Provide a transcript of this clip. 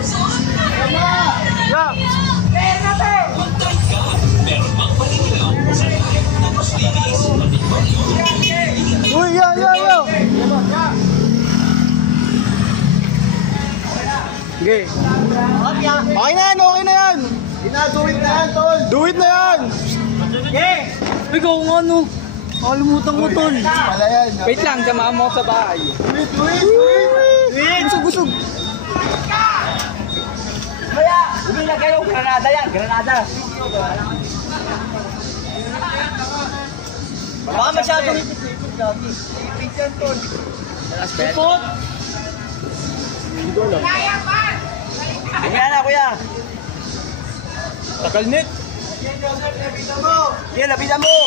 Yeah. Uy, yo. Okay. Okay na yan. Do it na yan, tol. Do it na yan. Okay. Ikaw nga ano. Nakalimutan ko tol. Pala yan. Wait lang, samahan mo ako sa bahay. Busog. Kaya, bumila kayo. Granada yan, granada. Baka masyadong ipit lagi. Ipit yan tol. Ipot. Kaya na kuya. Tagal net. Yan, lapitan mo.